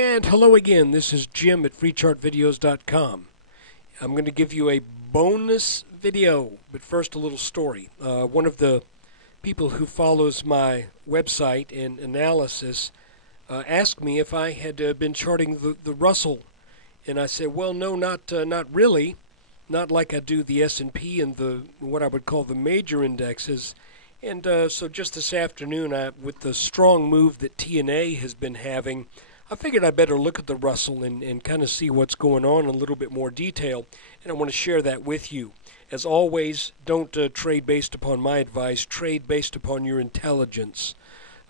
And hello again, this is Jim at freechartvideos.com. I'm going to give you a bonus video, but first a little story. One of the people who follows my website and analysis asked me if I had been charting the Russell, and I said, well, no, not really, not like I do the S&P and the what I would call the major indexes. And so just this afternoon, with the strong move that TNA has been having, I figured I better look at the Russell and kind of see what's going on in a little bit more detail, and I want to share that with you. As always, don't trade based upon my advice. Trade based upon your intelligence.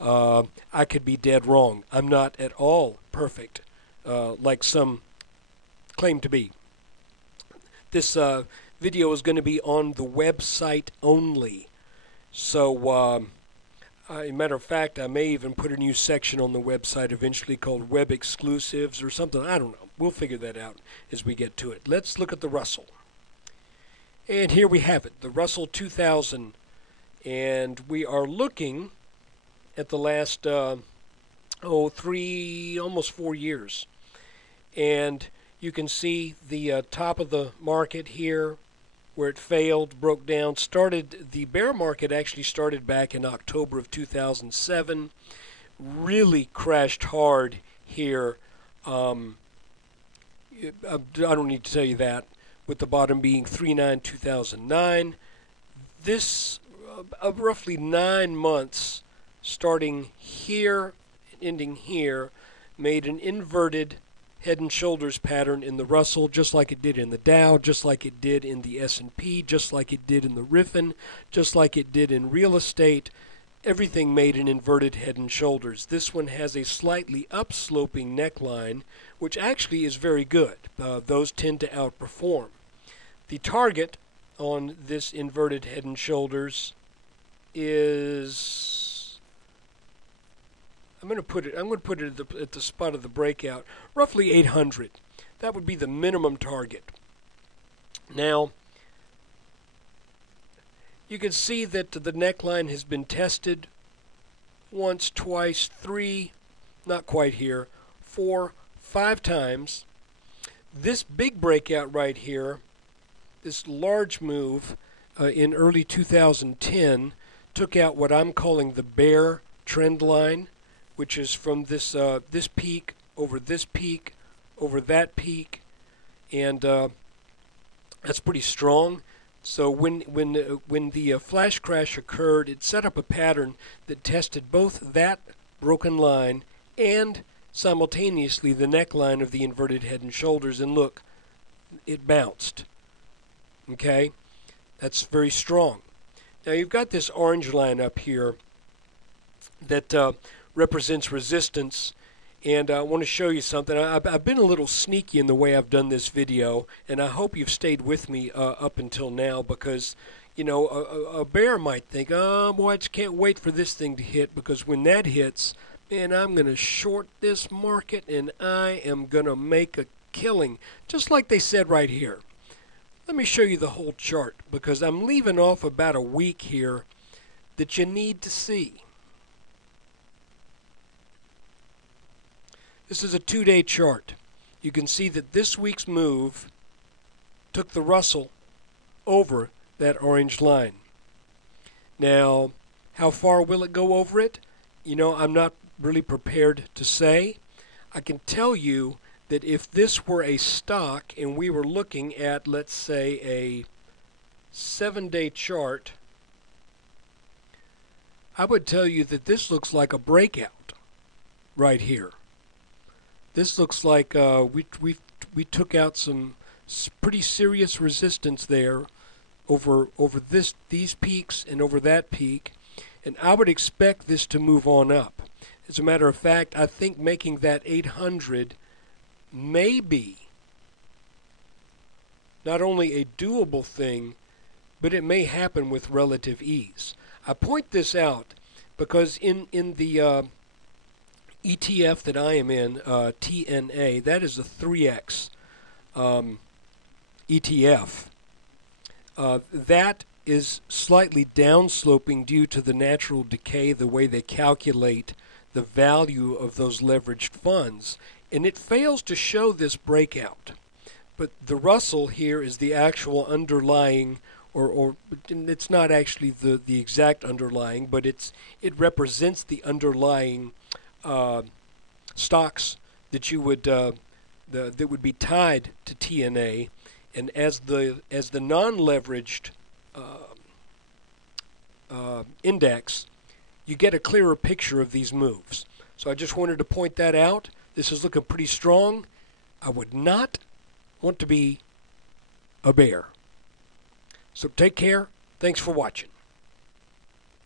I could be dead wrong. I'm not at all perfect, like some claim to be. This video is going to be on the website only. So, as a matter of fact, I may even put a new section on the website eventually called Web Exclusives or something. I don't know. We'll figure that out as we get to it. Let's look at the Russell. And here we have it, the Russell 2000. And we are looking at the last, almost 4 years. And you can see the top of the market here, where it failed, broke down, the bear market actually started back in October of 2007, really crashed hard here. I don't need to tell you that, with the bottom being 3/9/2009. This, roughly 9 months, starting here and ending here, made an inverted head and shoulders pattern in the Russell, just like it did in the Dow, just like it did in the S&P, just like it did in the Riffin, just like it did in real estate. Everything made an inverted head and shoulders. This one has a slightly upsloping neckline, which actually is very good. Those tend to outperform. The target on this inverted head and shoulders is, I'm going to put it at the spot of the breakout, roughly 800. That would be the minimum target. Now, you can see that the neckline has been tested once, twice, 3, not quite here, 4, 5 times. This big breakout right here, this large move in early 2010, took out what I'm calling the bear trend line, which is from this peak over that peak, and that's pretty strong. So when the flash crash occurred, it set up a pattern that tested both that broken line and simultaneously the neckline of the inverted head and shoulders, and look, it bounced. Okay, that's very strong. Now you've got this orange line up here that represents resistance, and I want to show you something. I've been a little sneaky in the way I've done this video, and I hope you've stayed with me up until now, because you know, a bear might think, oh boy, I just can't wait for this thing to hit, because when that hits, man, I'm going to short this market and I am going to make a killing, just like they said right here. Let me show you the whole chart, because I'm leaving off about a week here that you need to see. This is a 2-day chart. You can see that this week's move took the Russell over that orange line. Now, how far will it go over it? You know, I'm not really prepared to say. I can tell you that if this were a stock and we were looking at, let's say, a 7-day chart, I would tell you that this looks like a breakout right here. This looks like we took out some pretty serious resistance there over these peaks and over that peak, and I would expect this to move on up. As a matter of fact, I think making that 800 may be not only a doable thing, but it may happen with relative ease. I point this out because in the ETF that I am in, TNA, that is a 3X ETF. That is slightly downsloping due to the natural decay, the way they calculate the value of those leveraged funds. and it fails to show this breakout. But the Russell here is the actual underlying, or it's not actually the exact underlying, but it represents the underlying stocks that you would that would be tied to TNA, and as the non-leveraged index, you get a clearer picture of these moves. So I just wanted to point that out. This is looking pretty strong. I would not want to be a bear. So take care. Thanks for watching.